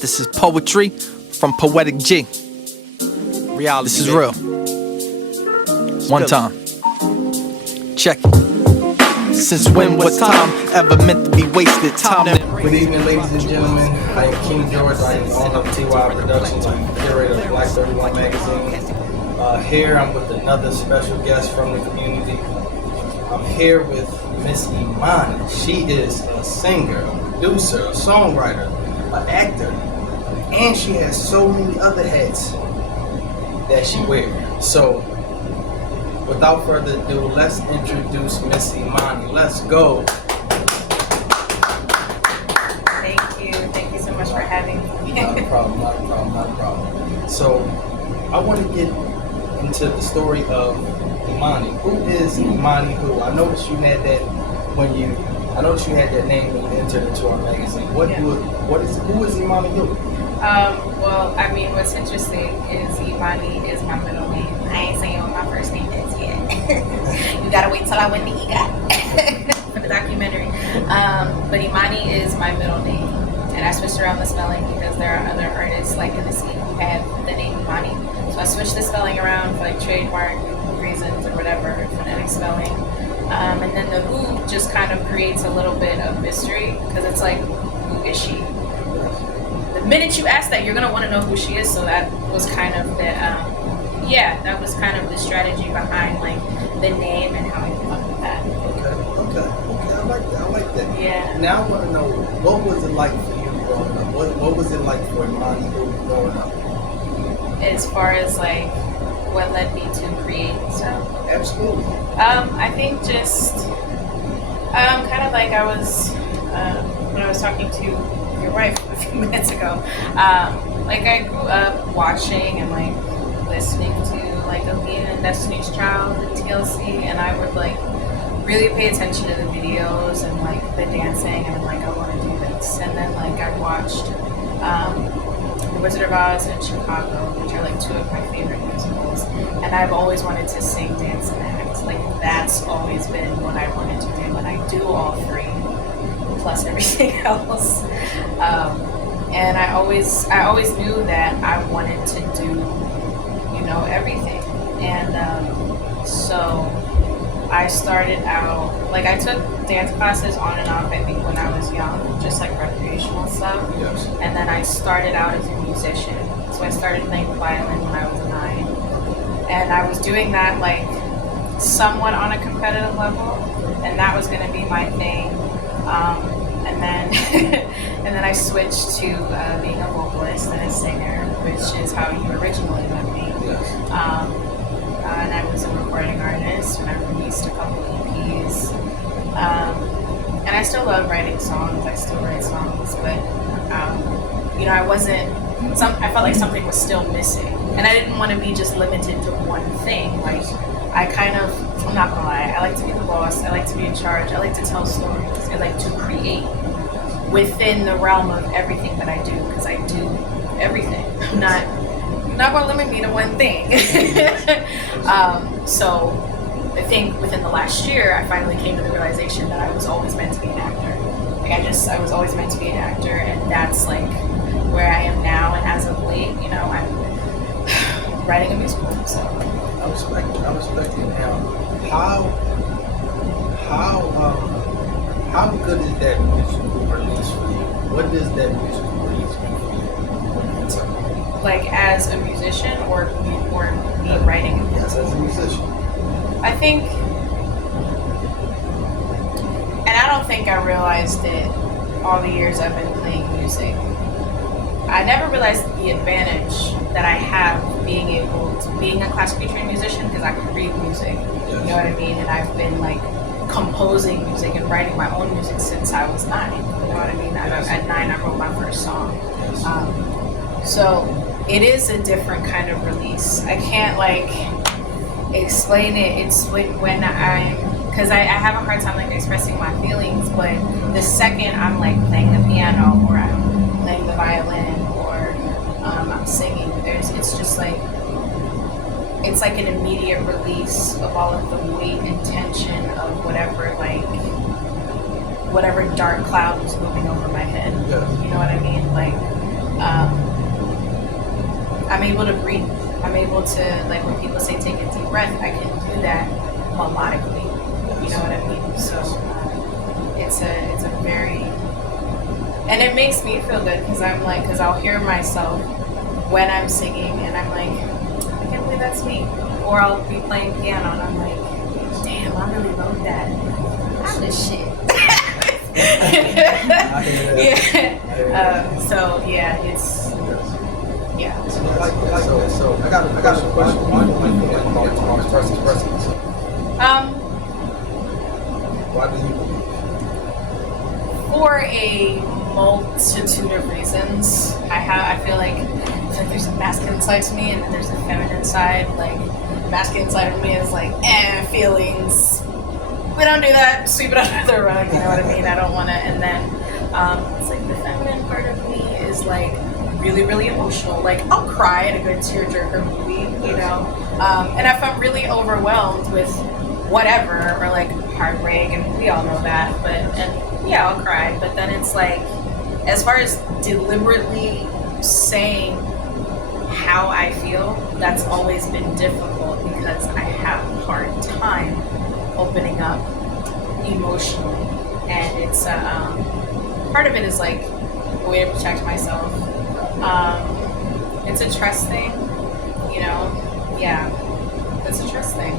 This is poetry from Poetic G. Reality. This is real. One time. Check it. Since when was time ever meant to be wasted? Time that Good evening, ladies and gentlemen. I am King George. I am owner of T.Y.I Productions. I'm the curator of Black 31 magazine. Here I'm with another special guest from the community. I'm here with Miss Emahni. She is a singer, a producer, a songwriter, an actor, and she has so many other hats that she wears. So, without further ado, let's introduce Miss Emahni. Let's go. Thank you so much for having me. Not a problem. So, I want to get into the story of Emahni. Who is Emahni Who? I noticed you had that you had that name when you entered into our magazine. Who is Emahni Who? Well, I mean, what's interesting is Emahni is my middle name. I ain't saying what my first name is yet. You gotta wait till I win the EGOT for the documentary. But Emahni is my middle name, and I switched around the spelling because there are other artists like in the scene who have the name Emahni. So I switched the spelling around for like trademark reasons or whatever, phonetic spelling. And then the who just kind of creates a little bit of mystery because it's like, who is she? The minute you ask that, you're gonna want to know who she is. So that was kind of that was kind of the strategy behind like the name and how I came up with that. Okay. I like that. Yeah. Now I want to know, what was it like for you growing up? What was it like for Emahni Who growing up? As far as like what led me to create stuff. Absolutely. I think just kind of like I was when I was talking to your wife a few minutes ago. Like I grew up watching and like listening to like Alina and Destiny's Child and TLC, and I would like really pay attention to the videos and like the dancing, and I'm like, I want to do this. And then like I watched The Wizard of Oz and Chicago, which are like two of my favorite musicals, and I've always wanted to sing, dance, and act. Like that's always been what I wanted to do, and I do all three plus everything else. And I always knew that I wanted to do, everything. And so I started out, like I took dance classes on and off, I think when I was young, just like recreational stuff. Yes. And then I started out as a musician. So I started playing the violin when I was 9. And I was doing that like somewhat on a competitive level, and that was gonna be my thing. And then and then I switched to being a vocalist and a singer, which is how you originally met me. Yes. And I was a recording artist, and I released a couple EPs. And I still love writing songs. I still write songs, but I felt like something was still missing, and I didn't want to be just limited to one thing. Like I'm not gonna lie, I like to be the boss. I like to be in charge. I like to tell stories. I like to create within the realm of everything that I do, because I do everything. I'm not gonna limit me to one thing. So I think within the last year, I finally came to the realization that I was always meant to be an actor. Like I was always meant to be an actor, and that's like where I am now. And as of late, I'm writing a musical. So I respect it. Now, how good is that musical release for you? What does that musical release mean for you? like as a musician or me writing? Yes, as a musician. I think, and I don't think I realized it all the years I've been playing music. I never realized the advantage that I have being a classically trained musician, because I can read music. Yes. You know what I mean? And I've been like composing music and writing my own music since I was 9. You know what I mean? Yes. At 9, I wrote my first song. Yes. So it is a different kind of release. I can't like explain it. It's when because I have a hard time like expressing my feelings, but the second I'm like playing the piano or I'm playing the violin or I'm singing, it's just like, it's like an immediate release of all of the weight and tension of whatever dark cloud was moving over my head. Yeah. You know what I mean? Like I'm able to breathe. I'm able to, like when people say take a deep breath, I can do that melodically. You know what I mean? So it's a very, and it makes me feel good because I'm like, because I'll hear myself when I'm singing and I'm like, I can't believe that's me. Or I'll be playing piano and I'm like, damn, I really wrote that. I'm the shit. Yeah. So yeah, it's yeah. So I got a question. Why do you like expressing? Why do you? For a multitude of reasons. I feel like there's a masculine side to me and then there's a feminine side. Like the masculine side of me is like, feelings. We don't do that. Sweep it under the rug. You know what I mean? I don't want to. And then it's like the feminine part of me is like really, really emotional. Like I'll cry at a good tearjerker movie, you know. And if I'm really overwhelmed with whatever or like heartbreak, and we all know that, yeah, I'll cry. But then it's like, as far as deliberately saying how I feel, that's always been difficult because I have a hard time opening up emotionally, and it's part of it is like a way to protect myself. It's a trust thing, you know. Yeah, it's a trust thing.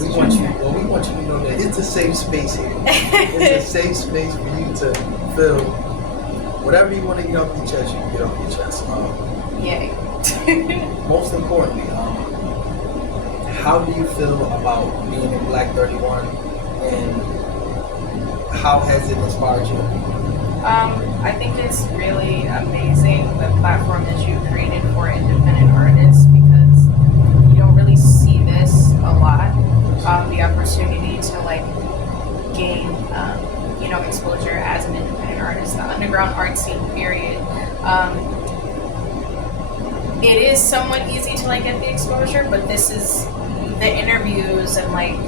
We want you to know that it's a safe space here. It's a safe space for you to feel whatever you want to get off your chest. You can get off your chest. Yay. Most importantly, how do you feel about being in Black 31, and how has it inspired you? I think it's really amazing the platform that you created for independent artists because you don't really see this a lot. The opportunity to like gain, exposure as an independent artist, the underground art scene, period. It is somewhat easy to like get the exposure, but this is the interviews and like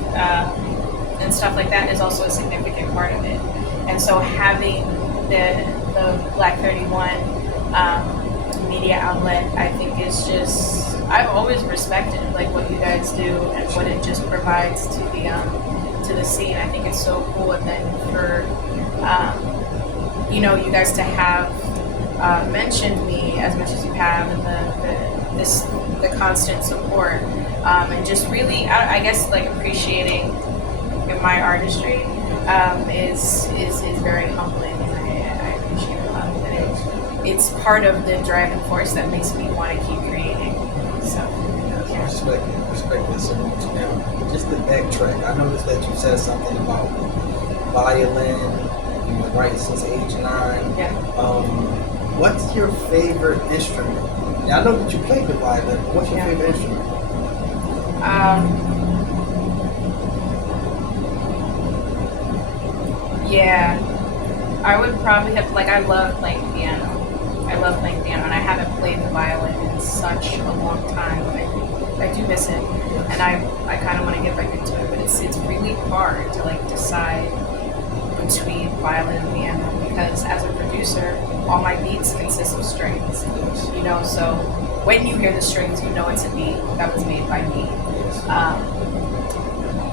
and stuff like that is also a significant part of it. And so having the Black 31 media outlet, I think is just, I've always respected like what you guys do and what it just provides to the scene. I think it's so cool. And then for you guys to have mentioned me as much as you have, and the constant support, and just really, I guess, like appreciating my artistry is very humbling, and I appreciate it a lot. And it's part of the driving force that makes me want to keep creating. So, yeah. Respect this so much. Now, just to backtrack, I noticed that you said something about violin. You've been writing since age 9. Yeah. What's your favorite instrument? Now, I know that you play the violin, but what's your favorite instrument? Yeah, I would probably have, like, I love playing piano. And I haven't played the violin in such a long time. I do miss it, and I kind of want to get back into it, but it's really hard to like decide between violin and piano because as a producer, all my beats consist of strings, you know. So when you hear the strings, you know it's a beat that was made by me.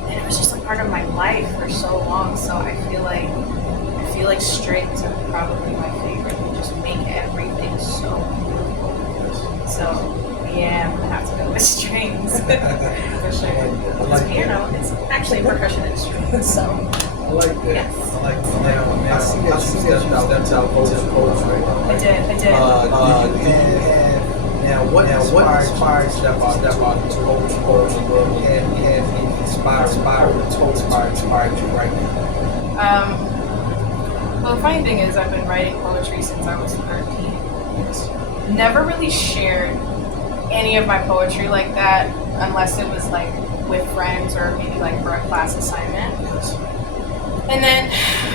And it was just a part of my life for so long. So I feel like strings are probably my favorite. They just make everything so beautiful. So yeah, I'm gonna have to go with strings for sure. Because piano is actually a percussion instrument. So I like that. yes. I see that you stepped out to poetry. I did. Now, what inspired you to step out into poetry world? We have inspired you right now. Well, the funny thing is, I've been writing poetry since I was 13. Never really shared any of my poetry like that, unless it was like with friends or maybe like for a class assignment. And then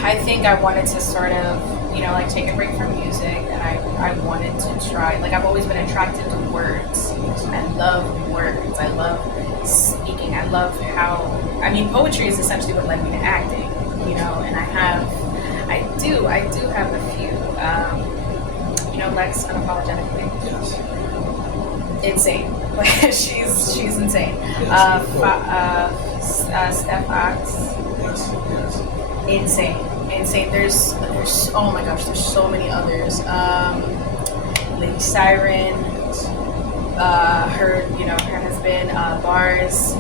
I think I wanted to sort of, like take a break from music, and I wanted to try, like I've always been attracted to words. I love words. I love speaking. I love poetry is essentially what led me to acting, and I do have a few. know Lex unapologetically? Yes. Insane. Like she's insane. Yes, Steph Ox. Yes. Insane. There's oh my gosh, there's so many others. Lady Siren, her husband, Bars,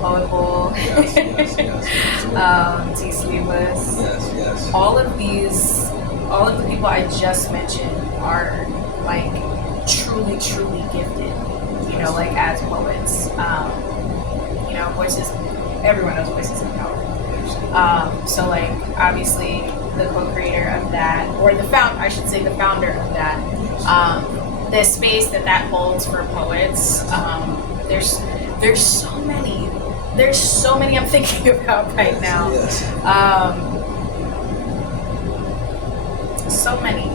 Poet Bull, T. Sleeveless. Yes. All of the people I just mentioned are like truly gifted, like as poets. Voices, everyone knows voices in power. So like obviously the co-creator of that, or the founder of that, the space that holds for poets. There's so many I'm thinking about right now. Yes. So many.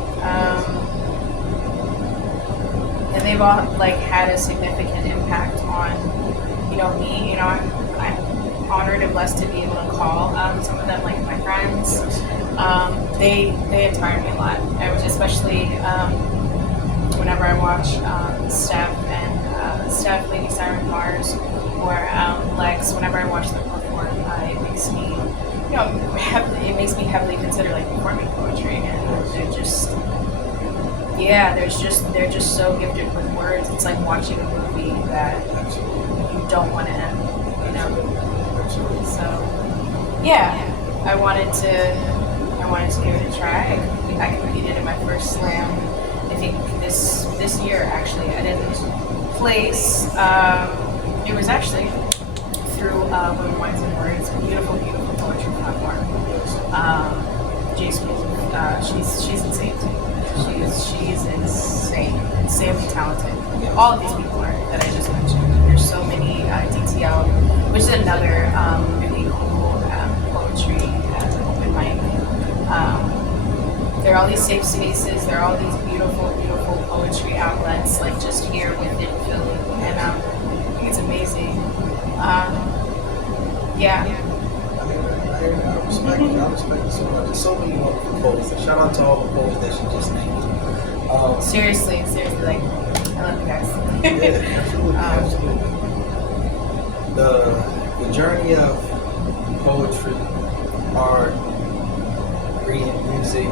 And they've all like had a significant impact on me. I'm honored and blessed to be able to call some of them like my friends. They inspire me a lot. I was especially whenever I watch Steph, Lady Siren, Mars, or Lex. Whenever I watch them perform, it makes me heavily consider like performing poetry, and they're just so gifted with words. It's like watching a movie that you don't want to end. So I wanted to give it a try. I competed in my first slam, I think this year actually. I didn't place. It was actually through Women, Wines and Words, beautiful poetry platform. She's insane too. She's insanely talented. All of these people are that I just mentioned. There's so many. DTL, which is another really cool poetry open mic. There are all these safe spaces. There are all these beautiful poetry outlets, like just here within Philly, and I think it's amazing. I respect it so much. There's so many wonderful poets. And shout out to all the poets that she just named. Seriously, like I love you guys. Yeah, absolutely. The journey of poetry, art, reading, music,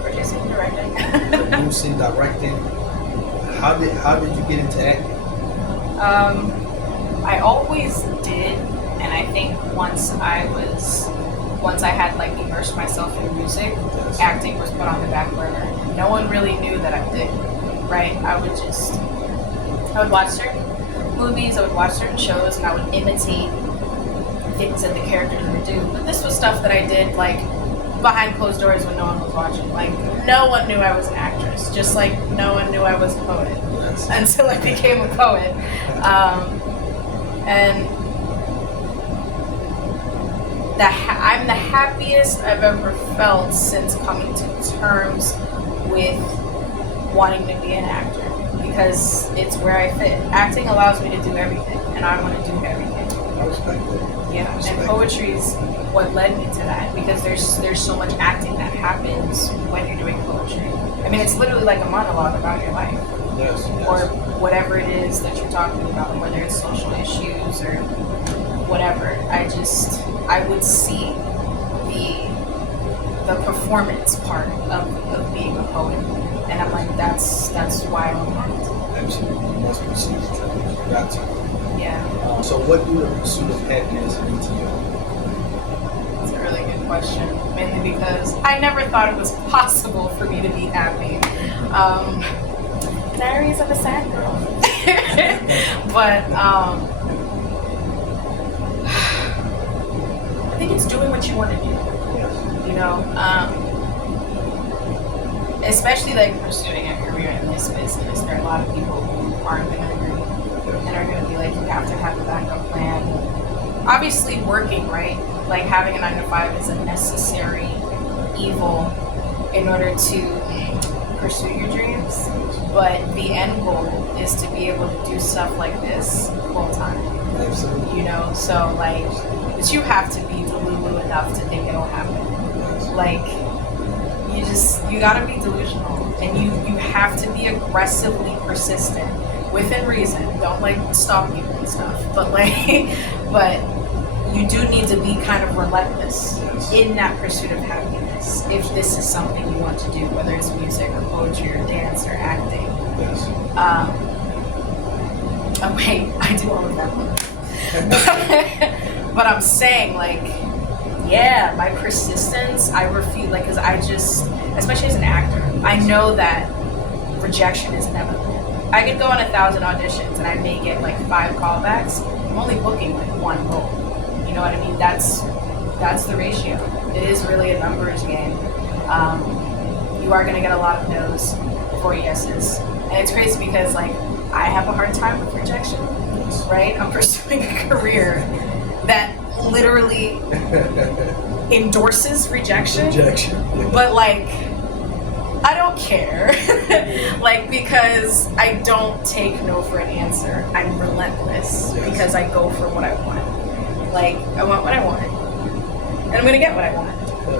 producing, directing. How did you get into acting? I always did, and I think once I had like immersed myself in music, acting was put on the back burner. No one really knew that I did, right? I would watch certain movies, I would watch certain shows, and I would imitate things that the characters would do. But this was stuff that I did like behind closed doors when no one was watching. Like no one knew I was an actress, just like no one knew I was a poet until I became a poet. And I'm the happiest I've ever felt since coming to terms with wanting to be an actor, because it's where I fit. Acting allows me to do everything, and I want to do everything. I respect that. Yeah, and poetry is what led me to that, because there's so much acting that happens when you're doing poetry. I mean, it's literally like a monologue about your life. Yes. Or whatever it is that you're talking about, whether it's social issues or whatever. I would see the performance part of being a poet, and I'm like, that's why I'm on it. Absolutely, you must pursue the dream. You got to. Yeah. So, what do the pursuit of happiness mean to you? That's a really good question. Mainly because I never thought it was possible for me to be happy. Diaries of a Sad Girl. But I think it's doing what you want to do. You know, especially like pursuing a career in this business. There are a lot of people who aren't going to agree and are going to be like, you have to have a backup plan. Obviously, working, right? Like having a 9-to-5 is a necessary evil in order to pursue your dreams. But the end goal is to be able to do stuff like this full time. Absolutely. You know, so like, but you have to be delulu enough to think it'll happen. Like, you gotta be delusional, and you have to be aggressively persistent within reason. Don't like stalk people and stuff, but but you do need to be kind of relentless in that pursuit of happiness. If this is something you want to do, whether it's music or poetry or dance or acting. Yes. Oh wait, I do all of that. But I'm saying, like, yeah, my persistence, I refuse, like, because I just, especially as an actor, I know that rejection is inevitable. I could go on 1,000 auditions and I may get like 5 callbacks. I'm only booking like 1 role. You know what I mean? That's the ratio. It is really a numbers game. You are gonna get a lot of no's before yeses, and it's crazy because like I have a hard time with rejection. Right? I'm pursuing a career that literally endorses rejection. But like, I don't care. Like, because I don't take no for an answer. I'm relentless because I go for what I want. Like, I want what I want. And I'm gonna get what I want.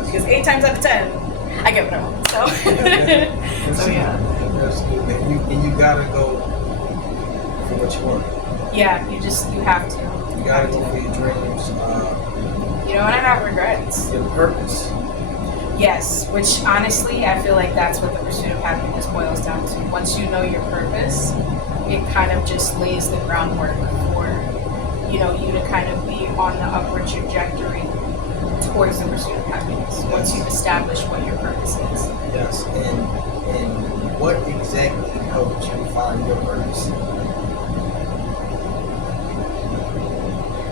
Because 8 times out of 10, I get what I want. So, so yeah. Absolutely. And you gotta go for what you want. Yeah, you have to. You gotta go for your dreams. You know, and I have regrets. Your purpose. Yes, which honestly, I feel like that's what the pursuit of happiness boils down to. Once you know your purpose, it kind of just lays the groundwork for, you know, you to kind of be on the upward trajectory towards the pursuit of happiness. Once you've established what your purpose is. Yes, and what exactly helped you find your purpose?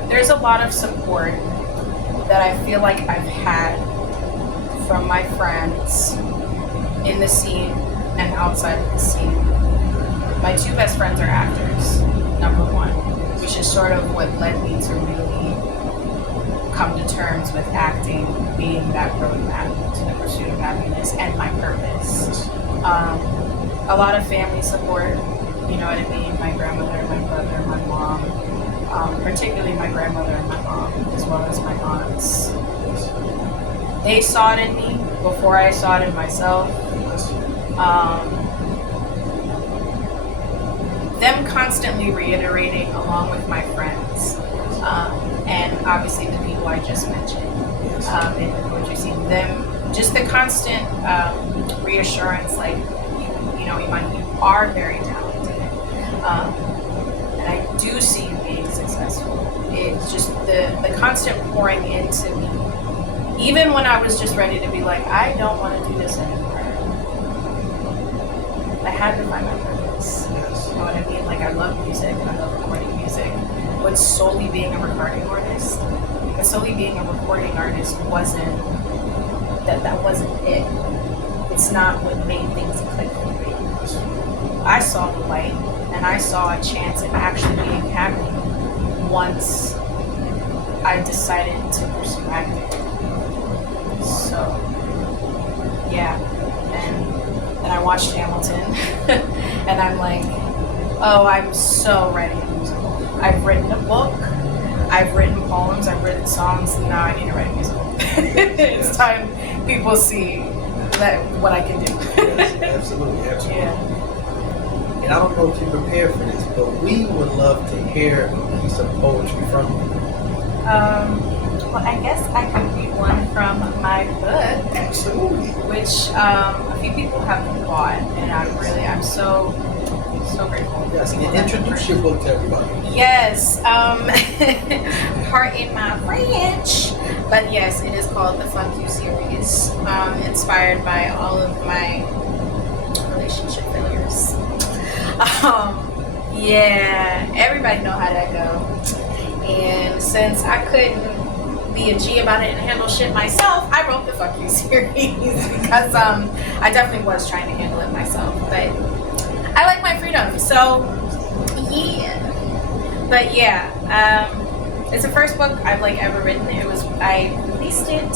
There's a lot of support that I feel like I've had from my friends in the scene and outside of the scene. My 2 best friends are actors, number 1, which is sort of what led me to really come to terms with acting being that roadmap to the pursuit of happiness and my purpose. A lot of family support, you know what I mean? My grandmother, my brother, my mom, particularly my grandmother and my mom, as well as my aunts. They saw it in me before I saw it in myself. Them constantly reiterating along with my friends, and obviously the people I just mentioned in the poetry scene, them just the constant reassurance, like, you know, Emahni, you are very talented, and I do see you being successful. It's just the constant pouring into me. Even when I was just ready to be like, I don't want to do this anymore, I had to find my purpose. You know what I mean? Like, I love music, and I love recording music, but solely being a recording artist wasn't, that wasn't it. It's not what made things click for me. I saw the light, and I saw a chance at actually being happy once I decided to pursue acting. So, yeah, and I watched Hamilton, and I'm like, oh, I'm so ready to musical. I've written a book, I've written poems, I've written songs, now I need to write a musical. It's time people see what I can do. Yes, absolutely. Yeah. And I don't know if you're prepared for this, but we would love to hear a piece of poetry from you. Well, I guess I could read one from my book. Absolutely. Which a few people have bought, and I'm so grateful. Yes, and introduce your book to everybody. Yes, pardon my French, but yes, it is called the Fuck You series, inspired by all of my relationship failures. Yeah, everybody know how that go. And since I couldn't be a G about it and handle shit myself, I wrote the Fuck You series because I definitely was trying to handle it myself, but I like my freedom, so yeah. But yeah, it's the first book I've ever written. I released it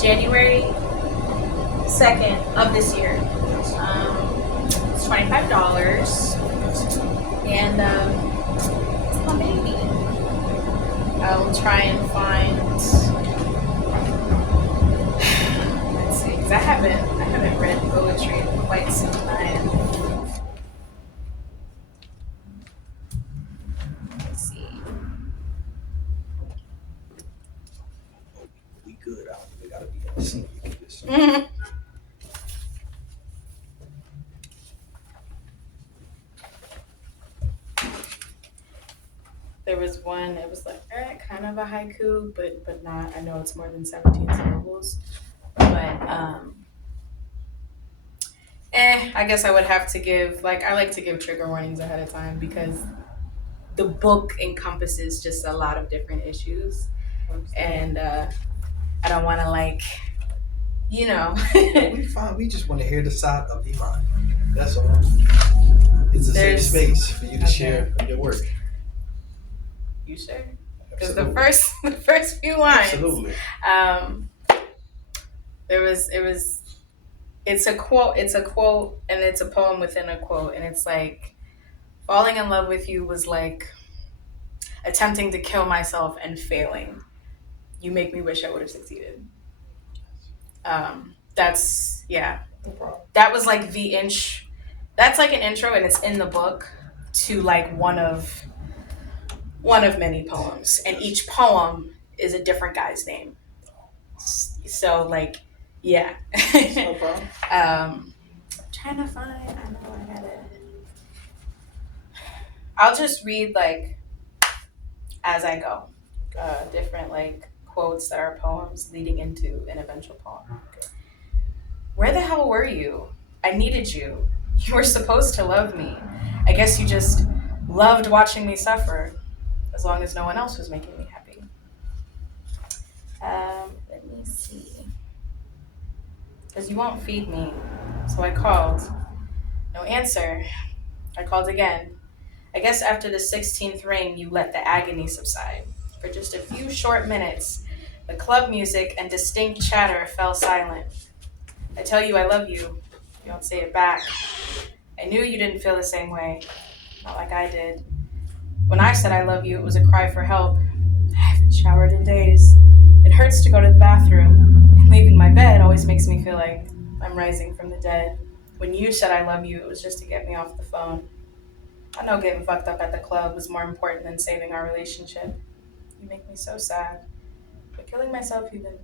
January 2nd of this year. It's $25, and it's my baby. I'll try and find. Let's see, because I haven't haven't read poetry in quite some time. Let's see. We good. I don't even gotta be in the scene. You can just. There was one. It was like kind of a haiku, but not. I know it's more than 17 syllables, but I guess I would have to give like I like to give trigger warnings ahead of time because the book encompasses just a lot of different issues, and I don't want to like, you know. We fine. We just want to hear the side of Imani. That's all. It's a safe space for you to share your work. You sure? Because the first few lines. Absolutely. It's a quote, and it's a poem within a quote, and it's like, falling in love with you was like attempting to kill myself and failing. You make me wish I would have succeeded. That's yeah. No problem. That was like the inch. That's like an intro, and it's in the book to like one of many poems, and each poem is a different guy's name. So like, yeah. No problem. Trying to find. I know I got it. I'll just read like as I go, different like quotes that are poems leading into an eventual poem. Where the hell were you? I needed you. You were supposed to love me. I guess you just loved watching me suffer, as long as no one else was making me happy. Let me see. Because you won't feed me, so I called. No answer. I called again. I guess after the 16th ring, you let the agony subside. For just a few short minutes, the club music and distinct chatter fell silent. I tell you I love you. You don't say it back. I knew you didn't feel the same way. Not like I did. When I said I love you, it was a cry for help. I haven't showered in days. It hurts to go to the bathroom. And leaving my bed always makes me feel like I'm rising from the dead. When you said I love you, it was just to get me off the phone. I know getting fucked up at the club was more important than saving our relationship. You make me so sad. Would killing myself even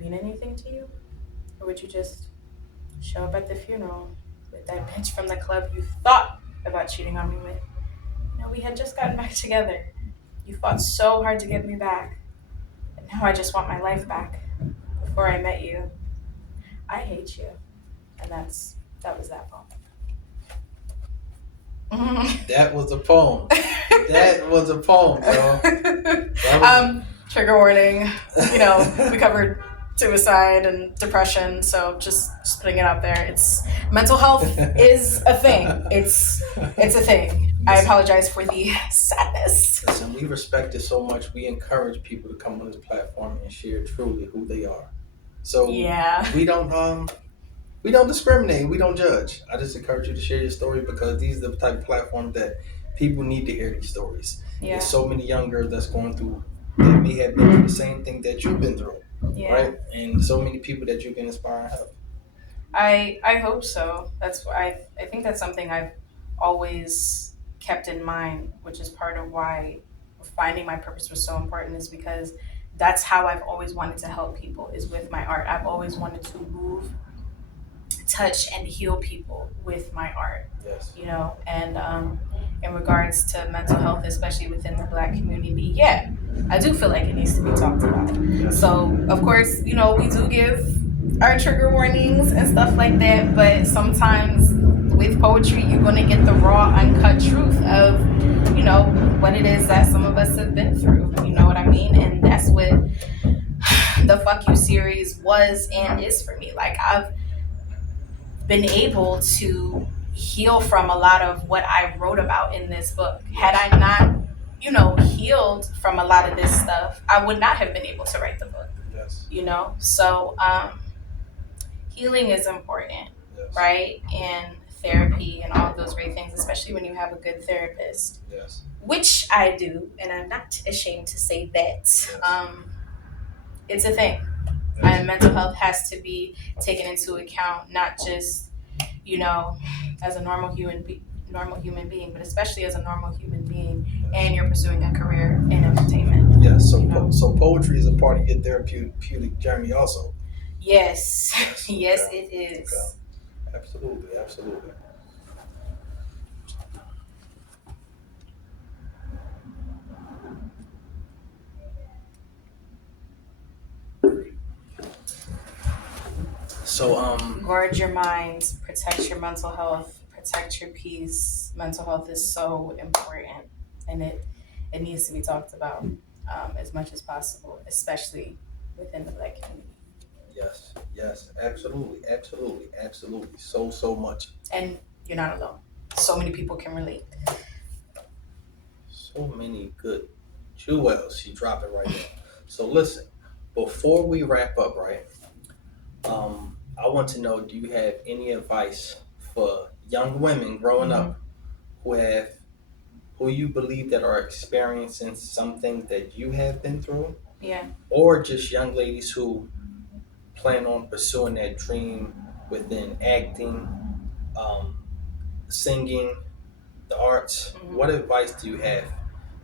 mean anything to you? Or would you just show up at the funeral with that bitch from the club you thought about cheating on me with? You know, we had just gotten back together. You fought so hard to get me back. And now I just want my life back. Before I met you, I hate you. And that was that poem. That was a poem. That was a poem, bro. Trigger warning. You know, we covered suicide and depression, so just putting it out there. It's mental health is a thing. It's a thing. I apologize for the sadness. Listen, we respect it so much. We encourage people to come on this platform and share truly who they are. So yeah, we don't discriminate. We don't judge. I just encourage you to share your story because these are the type of platforms that people need to hear these stories. Yeah. There's so many young girls that's going through that may have been through the same thing that you've been through, right? And so many people that you can inspire and help. I hope so. That's why I think that's something I've always kept in mind, which is part of why finding my purpose was so important, is because that's how I've always wanted to help people, is with my art. I've always wanted to move, touch, and heal people with my art. Yes. You know, and in regards to mental health, especially within the Black community, yeah, I do feel like it needs to be talked about. Yes. So, of course, you know, we do give our trigger warnings and stuff like that, but sometimes with poetry, you're going to get the raw, uncut truth of, you know, what it is that some of us have been through. You know what I mean? And that's what the Fuck You series was and is for me. Like, I've been able to heal from a lot of what I wrote about in this book. Had I not, you know, healed from a lot of this stuff, I would not have been able to write the book. Yes. You know? So, healing is important, Yes. right? And therapy and all of those great things, especially when you have a good therapist. Yes. Which I do, and I'm not ashamed to say that. Yes. It's a thing. And mental health has to be taken into account, not just, you know, as a normal human being, but especially as a normal human being, and you're pursuing a career in entertainment. Yeah, so You know? so poetry is a part of your therapeutic journey also. Yes, Yes. yes, Okay. it is. Okay. Absolutely, absolutely. So Guard your mind, protect your mental health, protect your peace. Mental health is so important, and it needs to be talked about as much as possible, especially within the Black community. yes, yes, absolutely, absolutely, absolutely. So much. And you're not alone. So many people can relate. So many good jewels she dropping right now. So listen, before we wrap up, right? I want to know, do you have any advice for young women growing Mhm. up who have who you believe that are experiencing something that you have been through, Yeah. or just young ladies who plan on pursuing their dream within acting, um, singing, the arts? Mhm. What advice do you have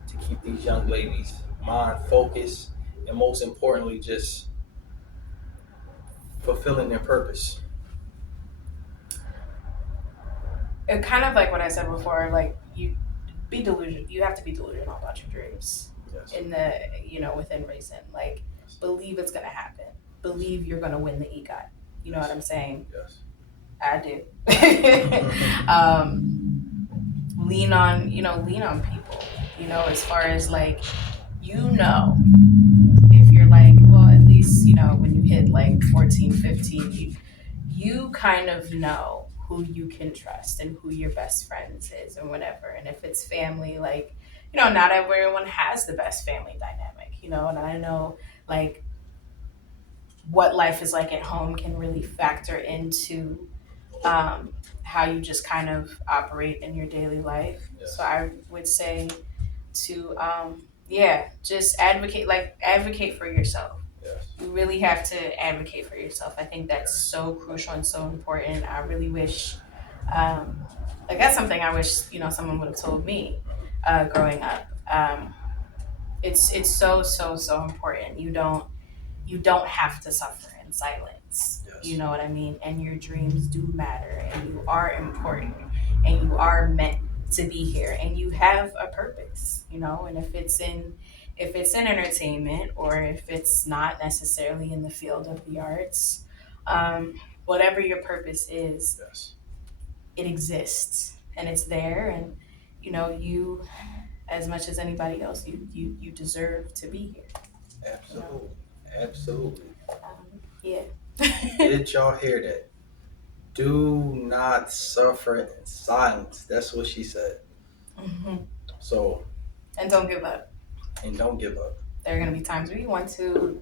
to keep these young ladies' mind focused and most importantly, just fulfilling their purpose? It kind of like what I said before, like you have to be delusional about your dreams Yes. in the, within reason. Like, believe it's gonna happen. Believe you're gonna win the EGOT. You know what I'm saying? Yes. I do. Lean on people, as far as like, if you're like, well, at least, when you hit like 14, 15, you kind of know who you can trust and who your best friends is and whatever. And if it's family, like, not everyone has the best family dynamic, and I know like what life is like at home can really factor into how you just kind of operate in your daily life. Yes. So I would say to yeah, just advocate for yourself. Yes. You really have to advocate for yourself. I think that's so crucial and so important. I really wish like that's something I wish someone would have told me growing up. It's so important. You don't have to suffer in silence. Yes. You know what I mean? And your dreams do matter, and you are important, and you are meant to be here, and you have a purpose, and if it's in entertainment, or if it's not necessarily in the field of the arts, whatever your purpose is, Yes. it exists and it's there, and you, as much as anybody else, you deserve to be here. Absolutely. Absolutely. Yeah. Did y'all hear that? Do not suffer in silence. That's what she said. Mhm. So, And don't give up. and don't give up. There are going to be times where you want to,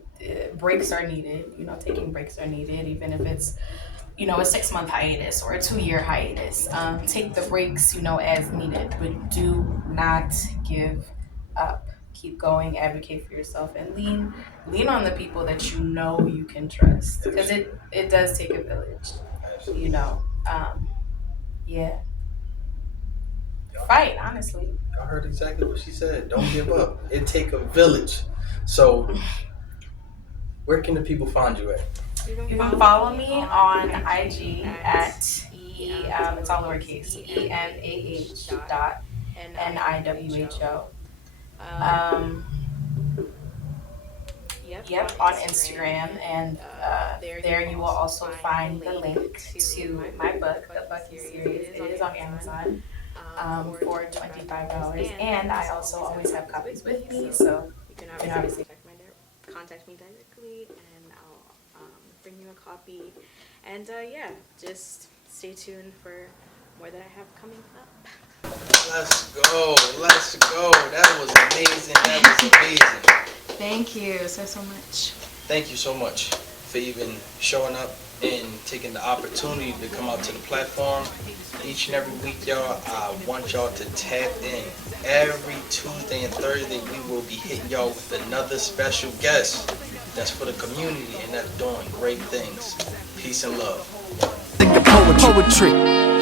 breaks are needed. Taking breaks are needed, even if it's, a 6-month hiatus or a 2-year hiatus. Take the breaks, as needed, but do not give up. Keep going, advocate for yourself, and lean on the people that you can trust, because it does take a village. Absolutely. You know, yeah. Fight, honestly. Y'all heard exactly what she said. Don't give up. It take a village. So, where can the people find you at? You can follow me on IG at it's all lowercase, EMAH.NIWHO. Um, yep, on Instagram, and there you will also find the link to my book, The Bucky series. It is on Amazon for $25, and I also always have copies with me, so you can obviously contact me directly, and I'll bring you a copy. And yeah, just stay tuned for more that I have coming up. Let's go. Let's go. That was amazing. That was amazing. Thank you so much. Thank you so much for even showing up and taking the opportunity to come out to the platform. Each and every week, y'all, I want y'all to tap in. Every Tuesday and Thursday, we will be hitting y'all with another special guest that's for the community and that's doing great things. Peace and love. Think of poetry.